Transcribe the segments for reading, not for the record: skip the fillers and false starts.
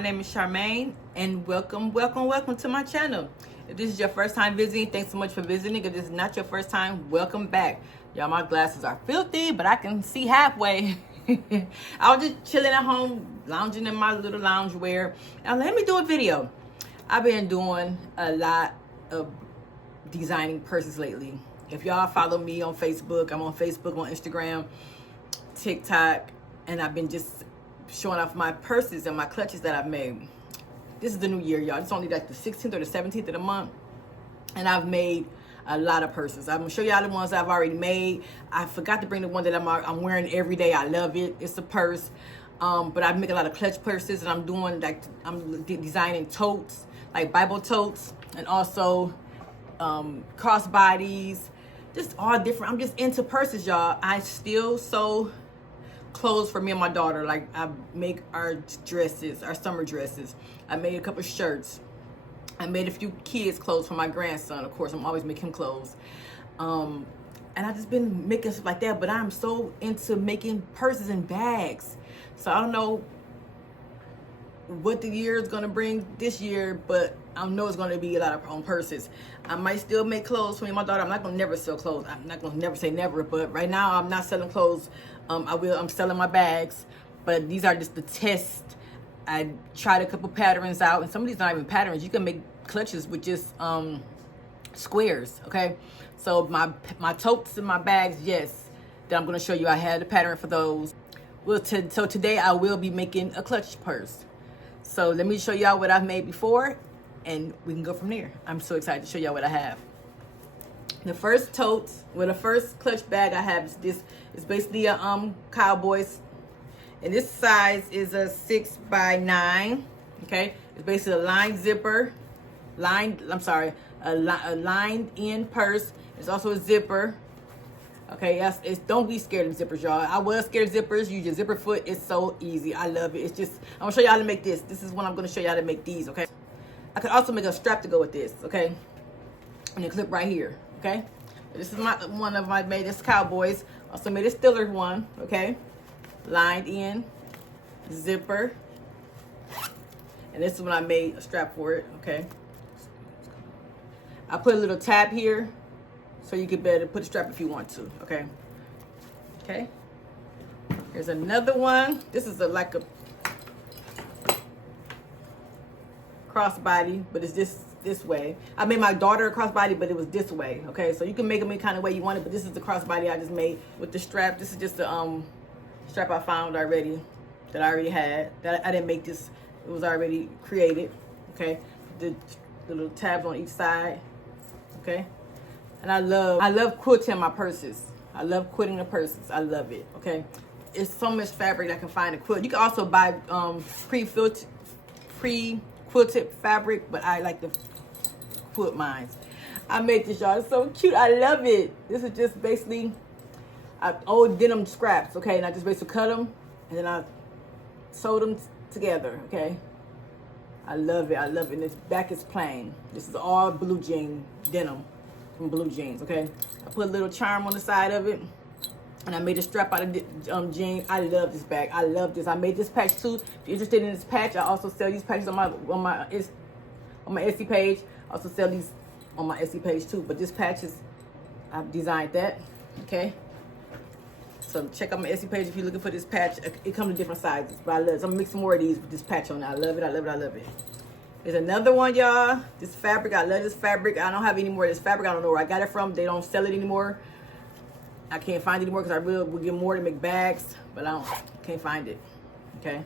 My name is Charmaine, and welcome to my channel. If this is your first time visiting, thanks so much for visiting. If this is not your first time, welcome back. Y'all, my glasses are filthy, but I can see halfway. I was just chilling at home, lounging in my little loungewear. Now let me do a video. I've been doing a lot of designing purses lately. If y'all follow me on Facebook, I'm on Facebook, on Instagram, TikTok, and I've been just showing off my purses and my clutches that I've made. This is the new year, y'all. It's only like the 16th or the 17th of the month, and I've made a lot of purses. I'm gonna show y'all the ones I've already made. I forgot to bring the one that I'm wearing every day. I love it. It's a purse, but I make a lot of clutch purses, and I'm designing totes, like Bible totes, and also crossbodies, just all different. I'm just into purses, y'all. I still sew clothes for me and my daughter. Like, I make our dresses, our summer dresses. I made a couple shirts. I made a few kids clothes for my grandson. Of course, I'm always making him clothes. And I've just been making stuff like that, but I'm so into making purses and bags. So I don't know what the year is gonna bring this year, but I know it's gonna be a lot of purses. I might still make clothes for me and my daughter. I'm not gonna never sell clothes. I'm not gonna never say never, but right now I'm not selling clothes. I'm selling my bags, but these are just the test. I tried a couple patterns out, and some of these not even patterns. You can make clutches with just squares, okay? So my totes and my bags, yes, that I'm gonna show you. I had a pattern for those. So today I will be making a clutch purse. So let me show y'all what I've made before, and we can go from there. I'm so excited to show y'all what I have. The first totes, the first clutch bag I have is this. It's basically a Cowboys, and this size is a 6x9. Okay, it's basically a lined zipper, a lined in purse. It's also a zipper. Okay, yes, don't be scared of zippers, y'all. I was scared of zippers. Use your zipper foot. It's so easy. I love it. It's just, I'm gonna show y'all how to make this. This is when I'm gonna show y'all how to make these. Okay, I could also make a strap to go with this. Okay, and a clip right here. Okay, this is one of my made. This Cowboys. Also made a Stiller one. Okay, lined in zipper, and this is when I made a strap for it. Okay, I put a little tab here so you can better put a strap if you want to. Okay, okay. Here's another one. This is like a crossbody, but it's this way. I made my daughter a crossbody, but it was this way. Okay, so you can make them any kind of way you want it, but this is the crossbody I just made with the strap. This is just the strap I found already, that I already had. That I didn't make this. It was already created. Okay, the little tabs on each side. Okay, and I love quilting my purses. I love quilting the purses. I love it. Okay, it's so much fabric that I can find to quilt. You can also buy pre-quilted fabric, but I like to quilt mine. I made this, y'all. It's so cute. I love it. This is just basically old denim scraps, okay? And I just basically cut them, and then I sewed them together, okay? I love it. I love it. And this back is plain. This is all blue jean denim from blue jeans, okay? I put a little charm on the side of it, and I made a strap out of jean. I love this bag. I love this. I made this patch too. If you're interested in this patch, I also sell these patches on my Etsy page. I also sell these on my Etsy page too. But this patch is, I've designed that. Okay. So check out my Etsy page if you're looking for this patch. It comes in different sizes, but I love it. So I'm gonna mix some more of these with this patch on it. I love it. I love it. I love it. There's another one, y'all. This fabric. I love this fabric. I don't have any more of this fabric. I don't know where I got it from. They don't sell it anymore. I can't find it anymore because I really would get more to make bags, but can't find it. Okay,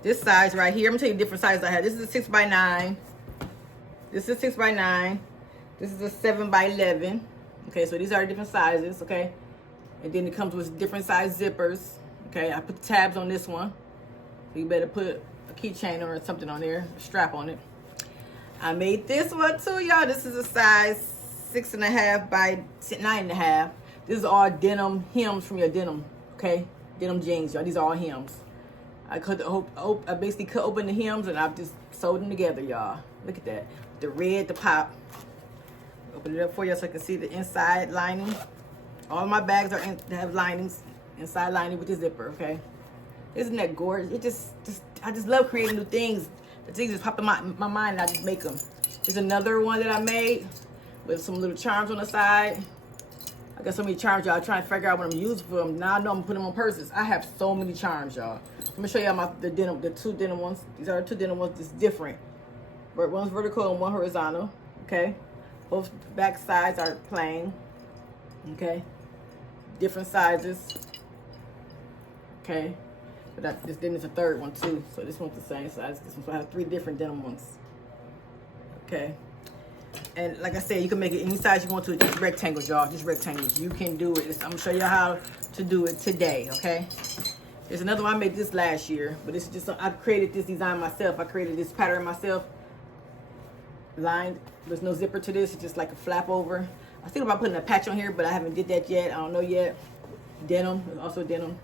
this size right here. I'm gonna tell you different sizes I have. This is a 6x9. This is a 6x9. This is a 7x11. Okay, so these are different sizes. Okay, and then it comes with different size zippers. Okay, I put tabs on this one, so you better put a keychain or something on there, a strap on it. I made this one too, y'all. This is a size 6.5 by 9.5. This is all denim hems from your denim, okay? Denim jeans, y'all. These are all hems. I basically cut open the hems, and I've just sewed them together, y'all. Look at that. The red, the pop. Open it up for you so I can see the inside lining. All my bags have linings, inside lining with the zipper, okay? Isn't that gorgeous? I just love creating new things. The things just pop in my mind and I just make them. There's another one that I made with some little charms on the side. I got so many charms, y'all. Trying to figure out what I'm using for them. Now I know I'm putting them on purses. I have so many charms, y'all. Let me show y'all the two denim ones. These are two denim ones. It's different. But one's vertical and one horizontal. Okay. Both back sides are plain. Okay. Different sizes. Okay. But then there's a third one too. So this one's the same size. This one. So I have 3 different denim ones. Okay. And like I said, you can make it any size you want to. Just rectangles, y'all. Just rectangles. You can do it. I'm gonna show you how to do it today. Okay. There's another one I made this last year, but this is just I created this design myself. I created this pattern myself. Lined. There's no zipper to this. It's just like a flap over. I was thinking about putting a patch on here, but I haven't did that yet. I don't know yet. Denim. Also denim.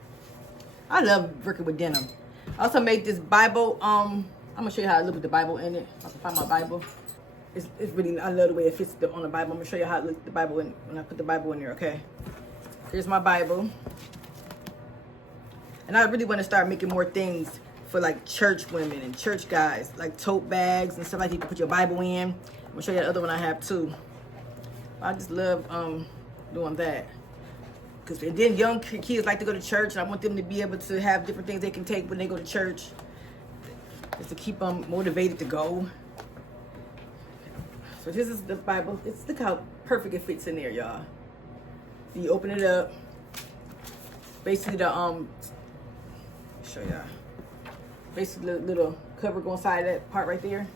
I love working with denim. I also made this Bible. I'm gonna show you how I look with the Bible in it. I can find my Bible. It's really, I love the way it fits on the Bible. I'm gonna show you how it looks the Bible in when I put the Bible in there. Okay. Here's my Bible. And I really want to start making more things for like church women and church guys, like tote bags and stuff like that. You can put your Bible in. I'm gonna show you the other one I have too. I just love doing that. Because then young kids like to go to church, and I want them to be able to have different things they can take when they go to church, just to keep them motivated to go. So this is the Bible. Look how perfect it fits in there, y'all. So you open it up. Basically the show y'all. Basically the little cover go inside that part right there.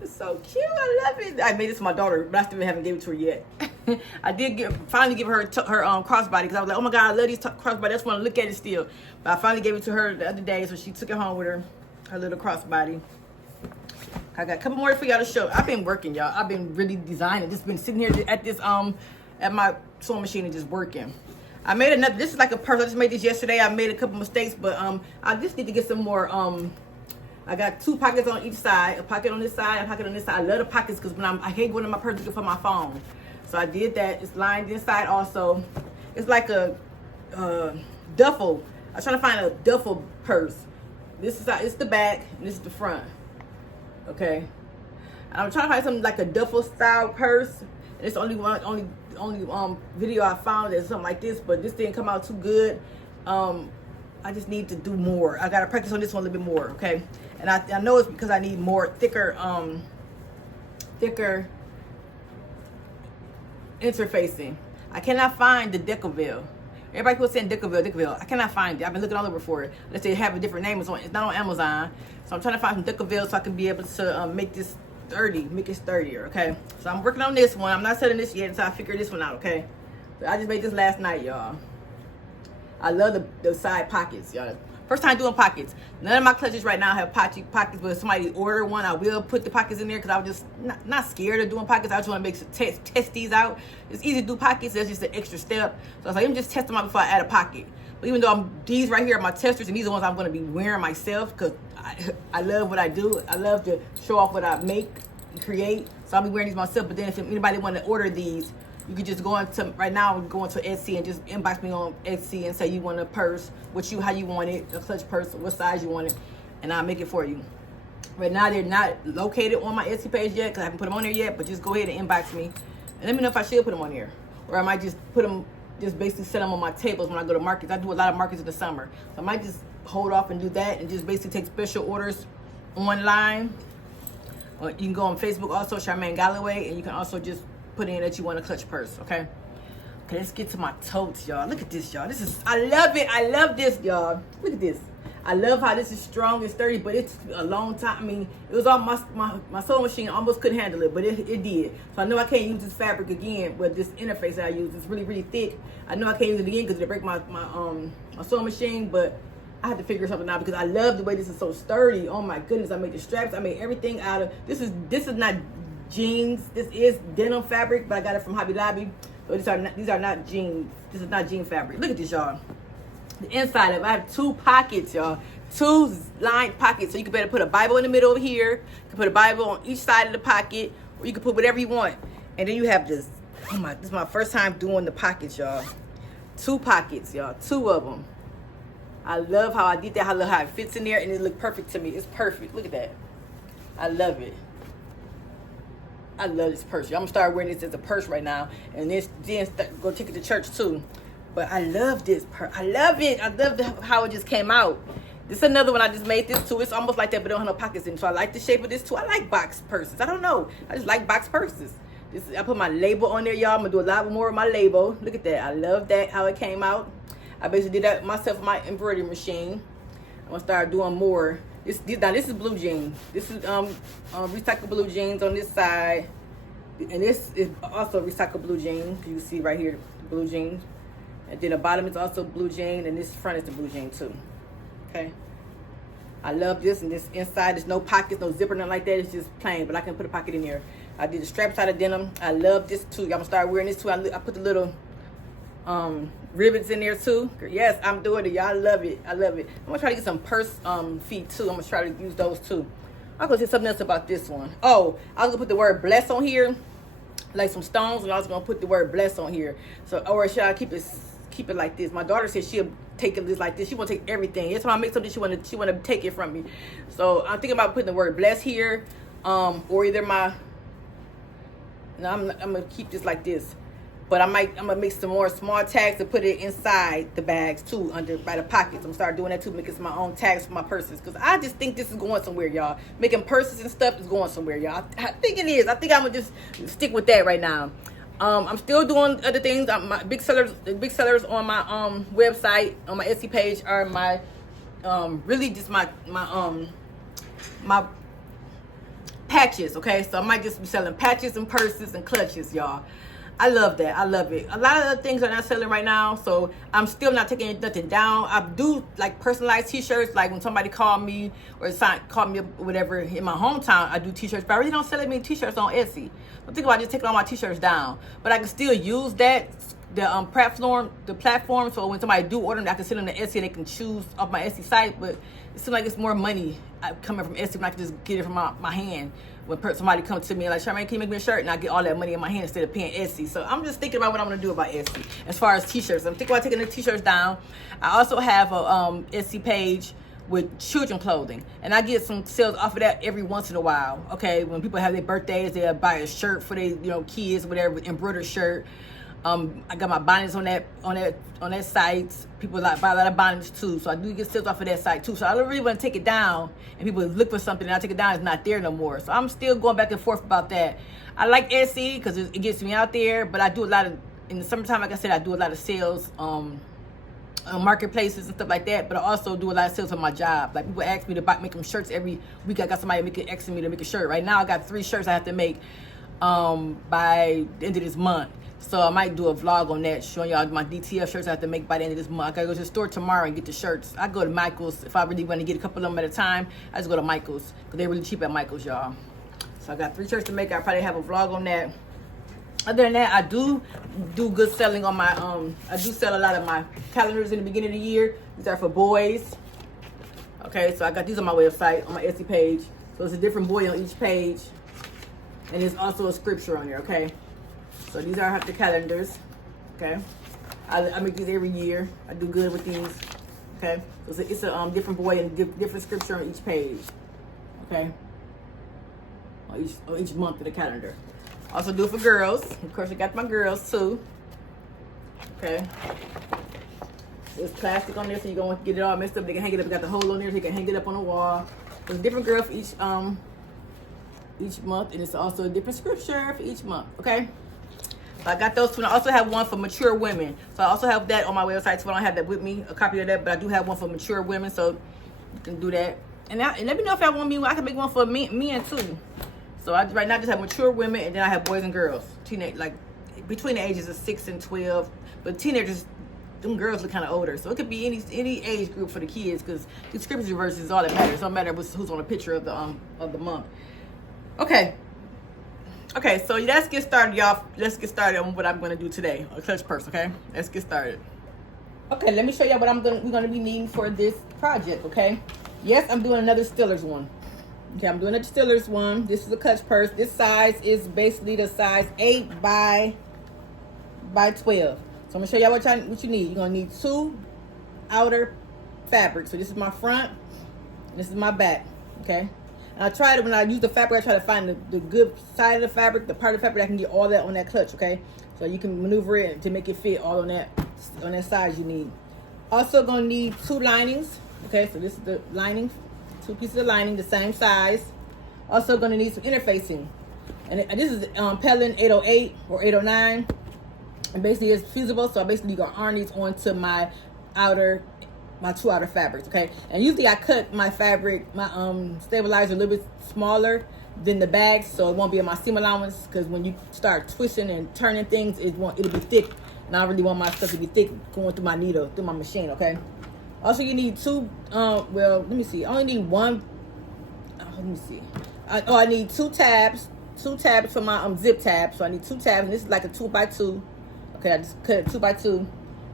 It's so cute. I love it. I made this for my daughter, but I still haven't given it to her yet. I did finally give her her crossbody because I was like, oh my God, I love these crossbody. I just want to look at it still. But I finally gave it to her the other day, so she took it home with her, her little crossbody. I got a couple more for y'all to show. I've been working, y'all. I've been really designing. Just been sitting here at this at my sewing machine and just working. I made another. This is like a purse. I just made this yesterday. I made a couple mistakes, but I just need to get some more. I got 2 pockets on each side. A pocket on this side, a pocket on this side. I love the pockets because when I hate going in my purse looking for my phone. So I did that. It's lined inside also. It's like a duffel. I was trying to find a duffel purse. This is it's the back and this is the front. Okay, and I'm trying to find something like a duffel style purse. And it's the only video I found that's something like this, but this didn't come out too good. I just need to do more. I gotta practice on this one a little bit more. Okay, and I know it's because I need more thicker interfacing. I cannot find the Decaville. Everybody was saying Decaville. I cannot find it. I've been looking all over for it. Let's say have a different name. It's not on Amazon. So I'm trying to find some Decaville so I can be able to make this sturdy, make it sturdier, okay? So I'm working on this one. I'm not selling this yet until I figure this one out, okay? So I just made this last night, y'all. I love the side pockets, y'all. First time doing pockets. None of my clutches right now have pockets, but if somebody order one, I will put the pockets in there because I was just not scared of doing pockets. I just want to test these out. It's easy to do pockets. That's just an extra step. So I was like, let me just test them out before I add a pocket. But even though these right here are my testers, and these are the ones I'm going to be wearing myself because I love what I do. I love to show off what I make and create. So I'll be wearing these myself. But then if anybody want to order these, you could just go into, right now, go into Etsy and just inbox me on Etsy and say you want a purse, how you want it, a clutch purse, what size you want it, and I'll make it for you. Right now, they're not located on my Etsy page yet because I haven't put them on there yet, but just go ahead and inbox me. And let me know if I should put them on there. Or I might just put them, just basically set them on my tables when I go to markets. I do a lot of markets in the summer. So I might just hold off and do that and just basically take special orders online. Or you can go on Facebook also, Charmaine Galloway, and you can also just put in that you want a clutch purse, okay? Okay, let's get to my totes, y'all. Look at this, y'all. I love it. I love this, y'all. Look at this. I love how this is strong and sturdy, but it's a long time. I mean, it was all my sewing machine almost couldn't handle it, but it did. So I know I can't use this fabric again with this interface that I use. It's really, really thick. I know I can't use it again because it'll break my sewing machine, but I have to figure something out because I love the way this is so sturdy. Oh my goodness, I made the straps. I made everything out of, this is not jeans. This is denim fabric, but I got it from Hobby Lobby. So these are not jeans. This is not jean fabric. Look at this, y'all. The inside of it, I have 2 pockets, y'all. 2 lined pockets. So you can better put a Bible in the middle over here. You can put a Bible on each side of the pocket, or you can put whatever you want. And then you have this. This is my first time doing the pockets, y'all. 2 pockets, y'all. 2 of them. I love how I did that. I love how it fits in there, and it looked perfect to me. It's perfect. Look at that. I love it. I love this purse. I'm gonna start wearing this as a purse right now, and then go take it to church too. But I love this purse. I love it. I love how it just came out. This is another one I just made this too. It's almost like that, but it don't have no pockets in it. So I like the shape of this too. I like box purses. I don't know. I just like box purses. I put my label on there, y'all. I'm gonna do a lot more with my label. Look at that. I love that, how it came out. I basically did that myself with my embroidery machine. I'm gonna start doing more. This is blue jeans. This is recycled blue jeans on this side, and this is also recycled blue jeans. You can see right here the blue jeans, and then the bottom is also blue jean, and this front is the blue jean too. Okay, I love this, and this inside there's no pockets, no zipper, nothing like that. It's just plain, but I can put a pocket in here. I did the straps out of denim. I love this too. I'm gonna start wearing this too. I put the little rivets in there too. Yes, I'm doing it, y'all. I love it. I love it. I'm gonna try to get some purse feet too. I'm gonna try to use those too. I'm gonna say something else about this one. Oh, I was gonna put the word bless on here, like some stones, and I was gonna put the word bless on here. So, or should I keep it like this? My daughter said she'll take it like this. She want to take everything. Every time I make something, she want to take it from me. So I'm thinking about putting the word bless here, or either my. No, I'm gonna keep this like this. But I'm gonna make some more small tags to put it inside the bags too, by the pockets. I'm gonna start doing that too, making some my own tags for my purses. Cause I just think this is going somewhere, y'all. Making purses and stuff is going somewhere, y'all. I think it is. I think I'm gonna just stick with that right now. I'm still doing other things. My big sellers on my website, on my Etsy page are my really just my patches. Okay, so I might just be selling patches and purses and clutches, y'all. I love that. I love it. A lot of the things are not selling right now, so I'm still not taking nothing down. I do like personalized t-shirts, like when somebody called me or called me whatever in my hometown, I do t-shirts, but I really don't sell any t-shirts on Etsy. I'm thinking about just taking all my t-shirts down, but I can still use that the platform. So when somebody do order them, I can send them to Etsy and they can choose off my Etsy site. But it seems like it's more money coming from Etsy when I can just get it from my hand. When somebody comes to me and like, Charmaine, can you make me a shirt? And I get all that money in my hand instead of paying Etsy. So I'm just thinking about what I'm going to do about Etsy as far as t-shirts. I'm thinking about taking the t-shirts down. I also have a Etsy page with children clothing, and I get some sales off of that every once in a while. Okay, when people have their birthdays, they'll buy a shirt for their kids, whatever, embroidered shirt. I got my bonnets on that site. People buy a lot of bonnets too, so I do get sales off of that site too. So I don't really want to take it down, and people look for something and I take it down, it's not there no more. So I'm still going back and forth about that. I like Etsy because it gets me out there, but I do a lot of, in the summertime, like I said, I do a lot of sales on marketplaces and stuff like that, but I also do a lot of sales on my job. Like people ask me to make them shirts every week. I got somebody asking me to make a shirt. Right now I got 3 shirts I have to make by the end of this month. So I might do a vlog on that, showing y'all my DTF shirts I have to make by the end of this month. I gotta go to the store tomorrow and get the shirts. I go to Michael's. If I really want to get a couple of them at a time, I just go to Michael's because they're really cheap at Michael's, y'all. So I got 3 shirts to make. I probably have a vlog on that. Other than that, I do good selling on my, I do sell a lot of my calendars in the beginning of the year. These are for boys. Okay, so I got these on my website, on my Etsy page. So it's a different boy on each page. And there's also a scripture on there, okay? So these are the calendars, okay? I make these every year. I do good with these, okay? So it's a different boy and different scripture on each page, okay? On each month of the calendar. Also do it for girls. Of course, I got my girls too, okay? There's plastic on there, so you don't want to get it all messed up. They can hang it up. Got the hole on there, so you can hang it up on the wall. There's a different girl for each month, and it's also a different scripture for each month, okay? So I got those two. And I also have one for mature women. So I also have that on my website, so I don't have that with me, a copy of that, but I do have one for mature women, so you can do that. And let me know if y'all want me. I can make one for men too. So right now I just have mature women, and then I have boys and girls, teenage, like between the ages of 6 and 12. But teenagers, them girls look kind of older, so it could be any age group for the kids, because the scripture verse is all that matters. It don't matter who's on the picture of the month. Okay, so let's get started, y'all. Let's get started on what I'm gonna do today. A clutch purse, okay? Let's get started. Okay, let me show y'all what we're gonna be needing for this project, okay? Yes, I'm doing another Stillers one. Okay, I'm doing a Stillers one. This is a clutch purse. This size is basically the size 8 by 12. So I'm gonna show y'all what you need. You're gonna need 2 outer fabrics. So this is my front, and this is my back. Okay. And I try to, when I use the fabric, I try to find the good side of the fabric, the part of the fabric that can get all that on that clutch, okay? So you can maneuver it to make it fit all on that size you need. Also gonna need 2 linings, okay? So this is the lining, 2 pieces of lining, the same size. Also gonna need some interfacing. And this is Pellin 808 or 809. And basically it's fusible, so I basically gonna iron these onto my 2 outer fabrics, okay? And usually I cut my fabric, my stabilizer a little bit smaller than the bags, so it won't be in my seam allowance, because when you start twisting and turning things, it'll be thick. And I really want my stuff to be thick going through my needle, through my machine, okay? Also, you need 2, well, let me see. I only need 1, let me see. I need 2 tabs. 2 tabs for my zip tab. So I need 2 tabs, and this is like a 2x2. Okay, I just cut it 2x2.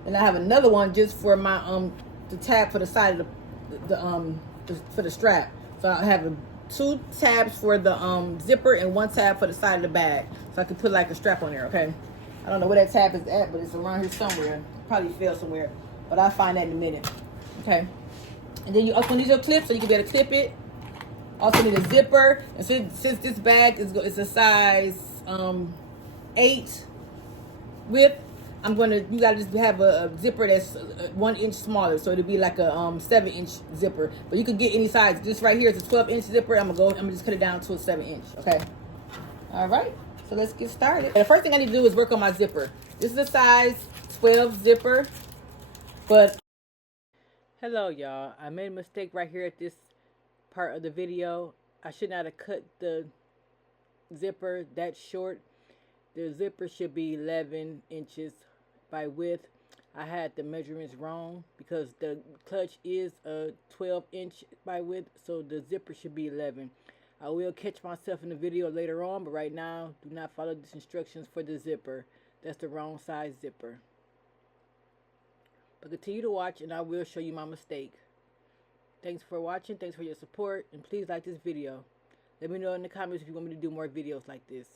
And I have another one just for my the tab for the side of for the strap. So I have 2 tabs for the zipper and 1 tab for the side of the bag. So I can put like a strap on there, okay? I don't know where that tab is at, but it's around here somewhere. It probably fell somewhere, but I'll find that in a minute. Okay. And then you also need your clip so you can be able to clip it. Also need a zipper. And since this bag is a size 8 width, you gotta just have a zipper that's 1 inch smaller, so it'll be like a 7-inch zipper. But you can get any size. This right here is a 12-inch zipper. I'm gonna just cut it down to a 7-inch. Okay. All right. So let's get started. The first thing I need to do is work on my zipper. This is a size 12 zipper, but hello y'all. I made a mistake right here at this part of the video. I should not have cut the zipper that short. The zipper should be 11 inches by width. I had the measurements wrong because the clutch is a 12-inch by width, so the zipper should be 11. I will catch myself in the video later on, but right now, do not follow these instructions for the zipper. That's the wrong size zipper. But continue to watch, and I will show you my mistake. Thanks for watching. Thanks for your support, and please like this video. Let me know in the comments if you want me to do more videos like this.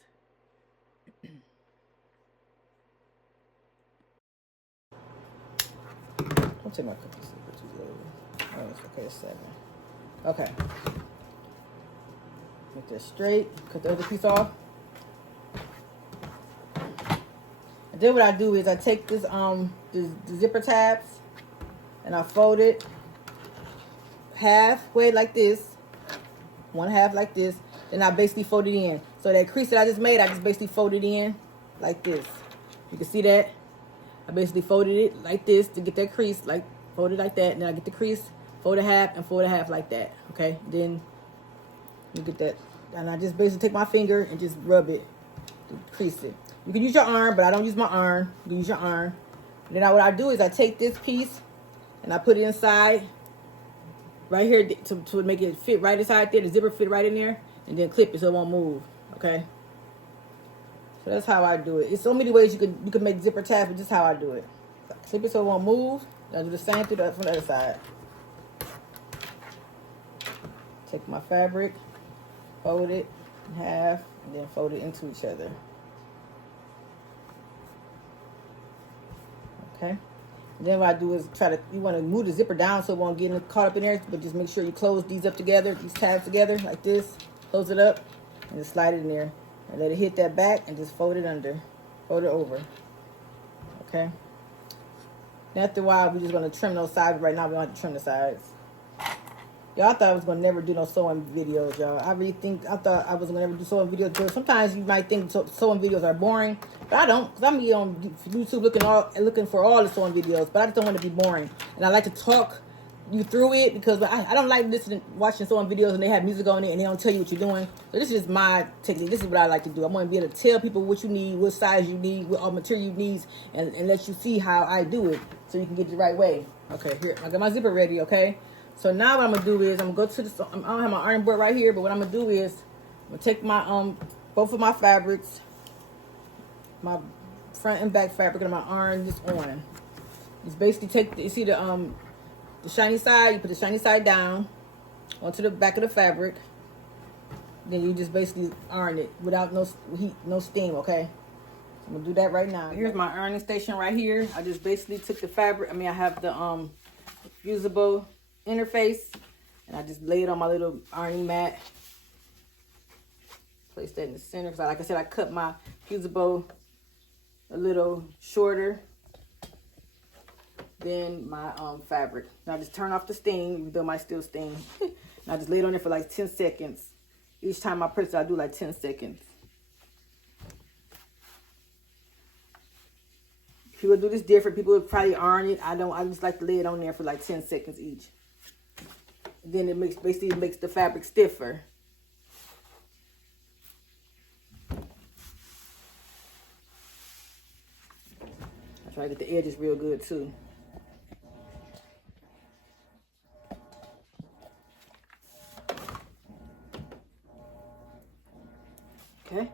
Don't take my cookies too low. Oh, it's okay, it's 7. Okay. Make that straight. Cut the other piece off. And then what I do is I take this the zipper tabs and I fold it halfway like this, 1/2 like this. Then I basically fold it in. So that crease that I just made, I just basically folded in like this. You can see that. I basically folded it like this to get that crease, like fold it like that. And then I get the crease, fold it half, and fold it half like that. Okay. Then you get that. And I just basically take my finger and just rub it to crease it. You can use your arm, but I don't use my arm. You can use your arm. And then what I do is I take this piece and I put it inside right here to make it fit right inside there. The zipper fit right in there. And then clip it so it won't move. Okay. So that's how I do it. It's so many ways you can make zipper tabs, but just how I do it. Clip it so it won't move. I'll do the same thing from the other side. Take my fabric, fold it in half, and then fold it into each other. Okay. And then what I do is you want to move the zipper down so it won't get caught up in there, but just make sure you close these up together, these tabs together like this. Close it up and just slide it in there. And let it hit that back and just fold it under. Fold it over. Okay. And after a while, we're just going to trim those sides. Right now, we don't have to trim the sides. Y'all, I thought I was going to never do no sewing videos, y'all. I thought I was going to never do sewing videos. Because sometimes you might think sewing videos are boring. But I don't. Because I'm on YouTube looking for all the sewing videos. But I just don't want to be boring. And I like to talk you through it because I don't like watching sewing videos and they have music on it and they don't tell you what you're doing. So this is my technique. This is what I like to do. I want to be able to tell people what you need, what size you need, what all material you need, and let you see how I do it so you can get it the right way. Okay, here, I got my zipper ready, okay? So now what I'm going to do is I'm going to go to I don't have my iron board right here, but what I'm going to do is I'm going to take my both of my fabrics, my front and back fabric, and I'm going to iron this on. Just basically you see the shiny side, you put the shiny side down onto the back of the fabric. Then you just basically iron it without no heat, no steam, okay? I'm gonna do that right now. Here's my ironing station right here. I just basically took the fabric. I have the fusible interface, and I just lay it on my little ironing mat. place that in the center. Because like I said, I cut my fusible a little shorter than my fabric. Now I just turn off the steam, even though it might still steam. And I just lay it on there for like 10 seconds. Each time I press it, I do like 10 seconds. People do this different. People would probably iron it. I don't. I just like to lay it on there for like 10 seconds each. Then it basically makes the fabric stiffer. I try to get the edges real good too. Okay.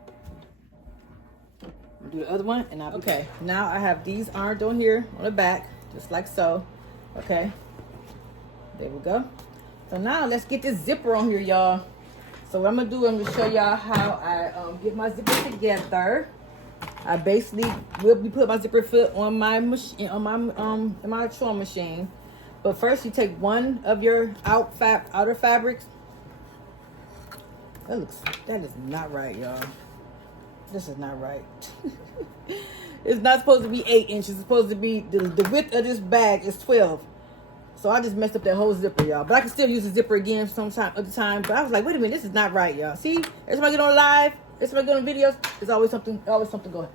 Do the other one, and okay. Now I have these ironed on here on the back, just like so. Okay. There we go. So now let's get this zipper on here, y'all. So what I'm gonna do, I'm gonna show y'all how I get my zipper together. I basically will be putting my zipper foot on my machine, on my in my sewing machine. But first, you take one of your outer fabrics. That is not right, y'all. This is not right. It's not supposed to be 8 inches. It's supposed to be the width of this bag is 12. So I just messed up that whole zipper, y'all. But I can still use the zipper again sometime other time. But I was like, wait a minute, this is not right, y'all. See, every time I get on live, every time I get on videos, there's always something going.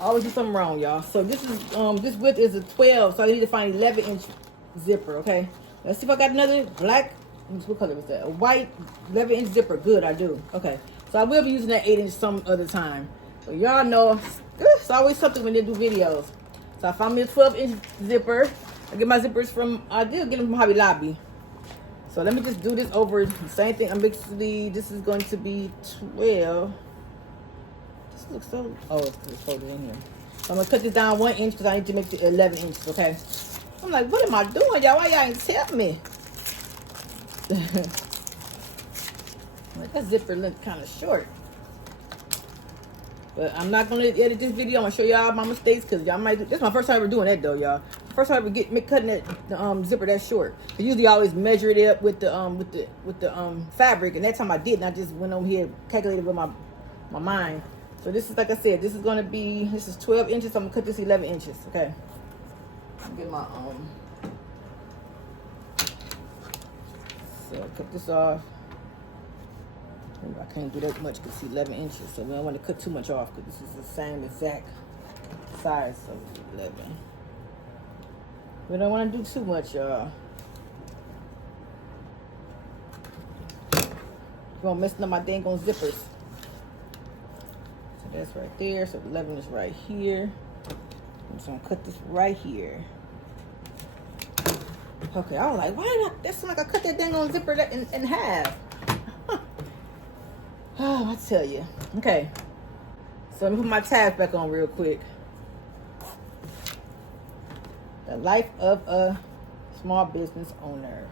I always do something wrong, y'all. So this is this width is a 12, so I need to find 11-inch zipper. Okay, let's see if I got another black. What color was that? A white 11-inch zipper. Good, I do. Okay, so I will be using that 8-inch some other time. But y'all know it's always something when they do videos. So I found me a 12-inch zipper. I get my zippers from, I did get them from Hobby Lobby. So let me just do this over the same thing. I'm basically, this is going to be 12. This looks so, oh, it's folded in here. So I'm going to cut this down 1 inch because I need to make it 11 inches, okay? I'm like, what am I doing, y'all? Why y'all ain't tell me? Like, that zipper looked kind of short. But I'm not going to edit this video. I'm going to show y'all my mistakes because y'all might do, this is my first time ever doing that though, y'all. First time ever cutting that zipper that short. I usually always measure it up with the fabric, and that time I didn't. I just went over here, calculated with my mind. So this is, like I said, this is gonna be, this is 12 inches. So I'm gonna cut this 11 inches. Okay. Get my so I cut this off. I can't do that much because it's 11 inches. So we don't want to cut too much off because this is the same exact size of 11. We don't want to do too much, y'all. You won't mess up my dang on zippers. So that's right there. So 11 is right here. I'm just gonna cut this right here. Okay, I was like, why did I? That sound like I cut that dang on zipper in half. Oh, I tell you. Okay. So let me put my tabs back on real quick. The life of a small business owner.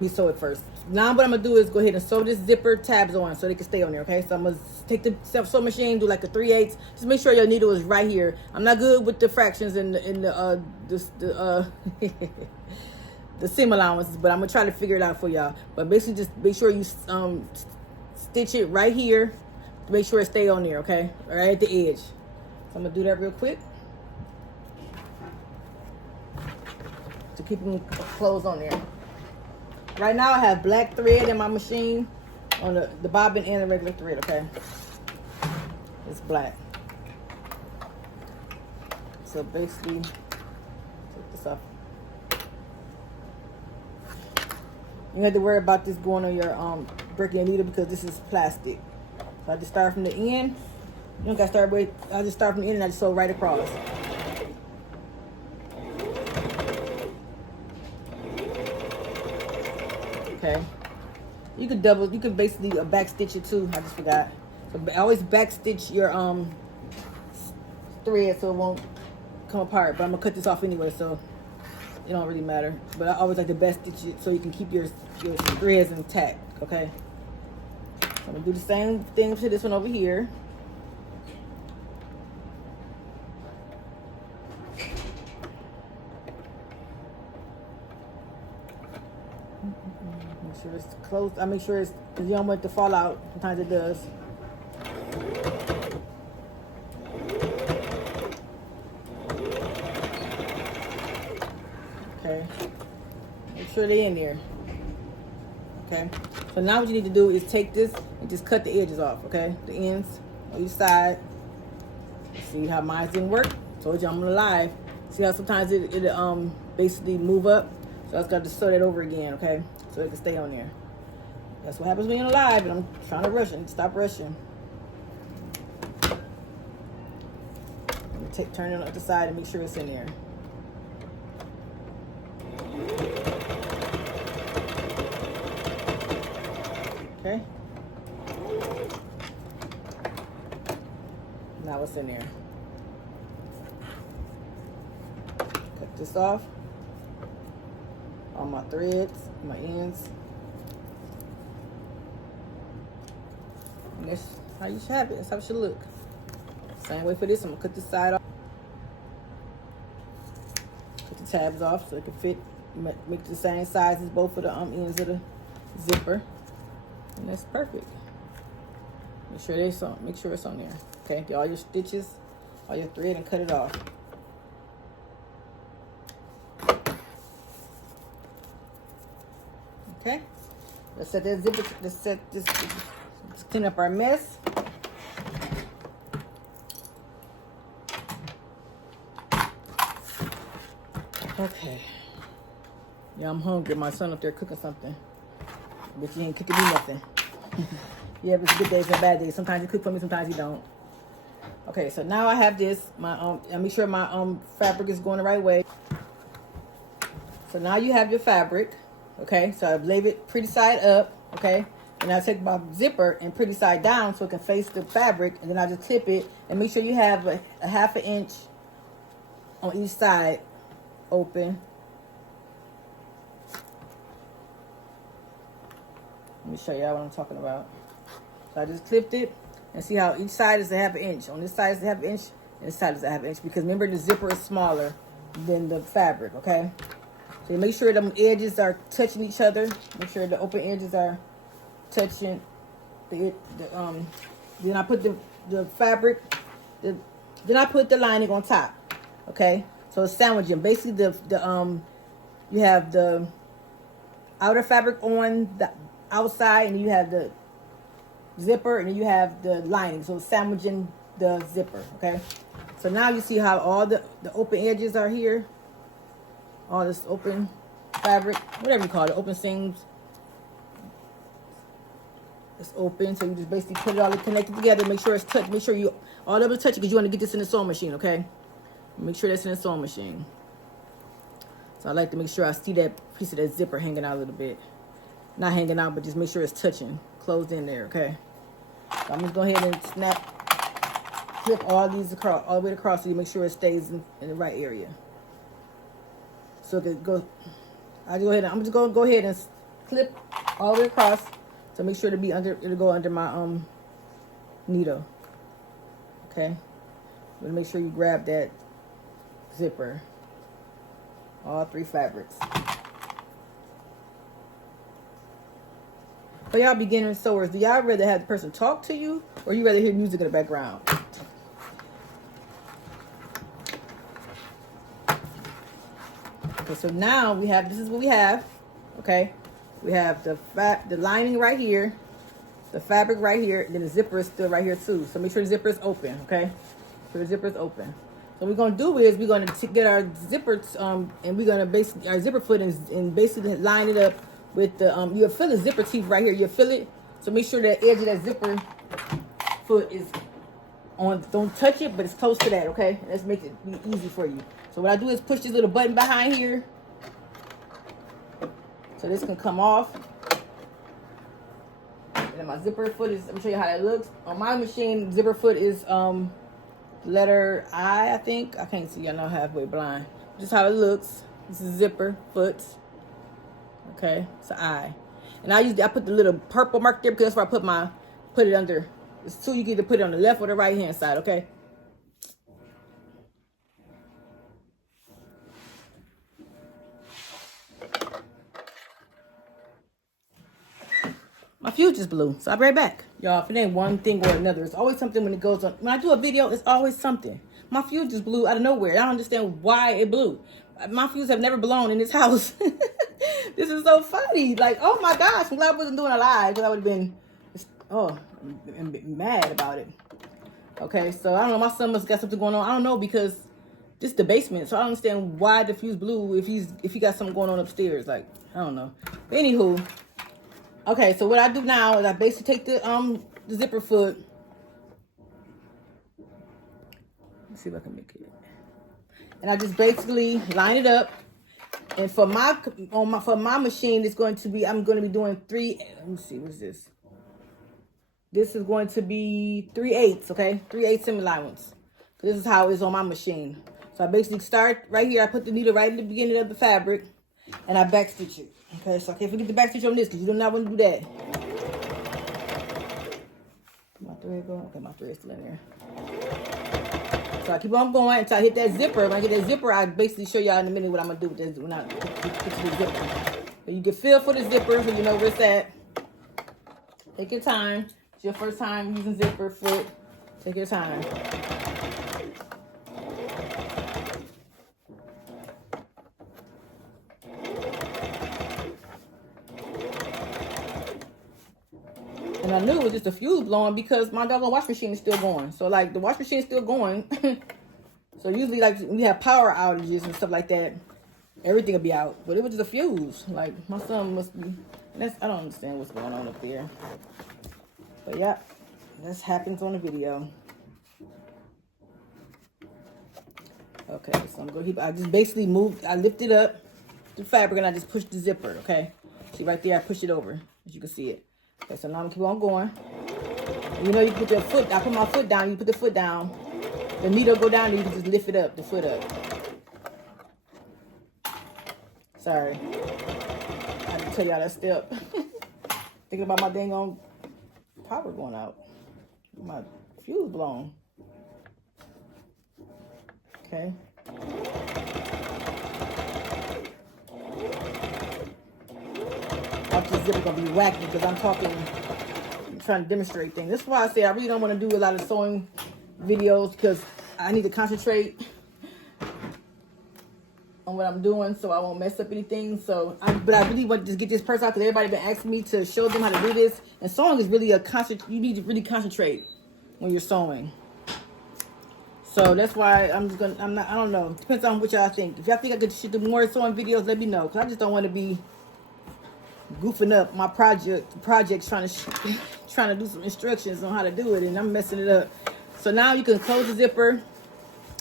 We sew it first. Now what I'm gonna do is go ahead and sew this zipper tabs on so they can stay on there. Okay, so I'm gonna take the sew machine, do like a 3/8. Just make sure your needle is right here. I'm not good with the fractions and the the seam allowances, but I'm gonna try to figure it out for y'all. But basically, just make sure you stitch it right here to make sure it stay on there. Okay, right at the edge. I'm gonna do that real quick to keep them closed on there. Right now I have black thread in my machine on the bobbin and the regular thread, okay? It's black. So basically, take this off. You don't have to worry about this going on your breaking your needle because this is plastic. So I just start from the end. You don't got to start with, I just start from the end and I just sew right across. Okay. You could basically back stitch it too. I just forgot. So I always back stitch your thread so it won't come apart. But I'm gonna cut this off anyway, so it don't really matter. But I always like to back stitch it so you can keep your threads intact. Okay. So I'm gonna do the same thing to this one over here. sure it's close. I make sure it's, because you don't want it to fall out. Sometimes it does. Okay. Make sure they're in there. Okay. So now what you need to do is take this and just cut the edges off. Okay. The ends on each side. See how mine didn't work? Told you I'm live. See how sometimes it basically move up. So I just got to sew that over again. Okay. So it can stay on there. That's what happens when you're live, and I'm trying to rush it. Stop rushing. Turn it on the side and make sure it's in there. Okay. Now it's in there. Cut this off. All my threads, my ends. And that's how you should have it. That's how it should look. Same way for this. I'm gonna cut this side off. Cut the tabs off so it can fit. Make the same size as both of the ends of the zipper. And that's perfect. Make sure it's on. Make sure it's on there. Okay, get all your stitches, all your thread, and cut it off. Okay, let's set that zipper. Let's set this. Let's clean up our mess. Okay. Yeah, I'm hungry. My son up there cooking something. But he ain't cooking me nothing. Yeah, but it's good days and bad days. Sometimes you cook for me, sometimes you don't. Okay, so now I have this. I make sure my fabric is going the right way. So now you have your fabric. Okay, so I lay it pretty side up. Okay, and I take my zipper and pretty side down so it can face the fabric, and then I just clip it and make sure you have a 1/2 inch on each side open. Let me show y'all what I'm talking about. So I just clipped it, and see how each side is a 1/2 inch. On this side is a 1/2 inch, and this side is a 1/2 inch, because remember the zipper is smaller than the fabric. Okay, so you make sure the edges are touching each other. Make sure the open edges are touching then I put the fabric. Then I put the lining on top. Okay, so it's sandwiching. Basically, you have the outer fabric on the outside, and you have the zipper, and then you have the lining. So it's sandwiching the zipper. Okay, so now you see how all the open edges are here. All this open fabric, whatever you call it, open seams. It's open, so you just basically put it all connected together. Make sure it's touched. Make sure you all of it touch it, because you want to get this in the sewing machine. Okay, make sure that's in the sewing machine. So I like to make sure I see that piece of that zipper hanging out a little bit. Not hanging out, but just make sure it's touching, closed in there. Okay, so I'm just go ahead and clip all these across, all the way across, so you make sure it stays in the right area. So it could go. I'm just gonna go ahead and clip all the way across. So make sure it'll go under my needle. Okay, but make sure you grab that zipper. All 3 fabrics. For y'all beginner sewers, do y'all rather have the person talk to you, or you rather hear music in the background? Okay, so now this is what we have. Okay, we have the lining right here, the fabric right here, and then the zipper is still right here too. So make sure the zipper is open. Okay, so the zipper is open. So what we're gonna do is we're gonna get our zipper, and we're gonna basically our zipper foot and basically line it up with the you'll feel the zipper teeth right here. You'll feel it. So make sure the edge of that zipper foot is on. Don't touch it, but it's close to that. Okay, let's make it easy for you. So what I do is push this little button behind here, so this can come off. And then my zipper foot is. Let me show you how that looks. On my machine, zipper foot is letter I think. I can't see. I know, halfway blind. Just how it looks. This is zipper foot. Okay, it's an I. And I put the little purple mark there because that's where I put it under. It's two. You can either put it on the left or the right hand side. Okay. My fuse just blew. So I'll be right back. Y'all, if it ain't one thing or another, it's always something when it goes on. When I do a video, it's always something. My fuse just blew out of nowhere. I don't understand why it blew. My fuse have never blown in this house. This is so funny. Like, oh my gosh. I'm glad I wasn't doing a live, because I would have been, mad about it. Okay, so I don't know. My son must have got something going on. I don't know, because this is the basement. So I don't understand why the fuse blew if he got something going on upstairs. Like, I don't know. But anywho. Okay, so what I do now is I basically take the zipper foot. Let's see if I can make it. And I just basically line it up. And for my machine, it's going to be, I'm going to be doing let me see, what's this? This is going to be 3/8, okay? 3/8 semi-allowance. This is how it is on my machine. So I basically start right here. I put the needle right in the beginning of the fabric, and I backstitch it. Okay, so I can't forget the backstitch on this, because you do not want to do that. My thread going? Okay, my thread's still in there. So I keep on going until I hit that zipper. When I get that zipper, I basically show y'all in a minute what I'm going to do with this when I get to the zipper. So you can feel for the zipper so you know where it's at. Take your time. It's your first time using zipper foot. Take your time. And I knew it was just a fuse blowing because my doggone wash machine is still going. So, like, the wash machine is still going. So, usually, like, when we have power outages and stuff like that, everything will be out. But it was just a fuse. Like, my son must be... I don't understand what's going on up there. But, yeah, this happens on the video. Okay, so I'm going to I just basically I lift it up, the fabric, and I just push the zipper, okay? See, right there, I push it over, as you can see it. Okay, so now I'm gonna keep on going. And you know, you put your foot, I put my foot down, you put the foot down, the needle go down, and you can just lift it up, the foot up. Sorry. I have to tell y'all that step. Thinking about my dang on power going out. My fuse blown. Okay. This zipper gonna be wacky because I'm trying to demonstrate things. That's why I say I really don't want to do a lot of sewing videos, because I need to concentrate on what I'm doing so I won't mess up anything. So, but I really want to just get this purse out because everybody been asking me to show them how to do this. And sewing is really you need to really concentrate when you're sewing. So that's why I don't know. Depends on what y'all think. If y'all think I should do more sewing videos, let me know, because I just don't want to be goofing up my projects trying to do some instructions on how to do it, and I'm messing it up. So now you can close the zipper.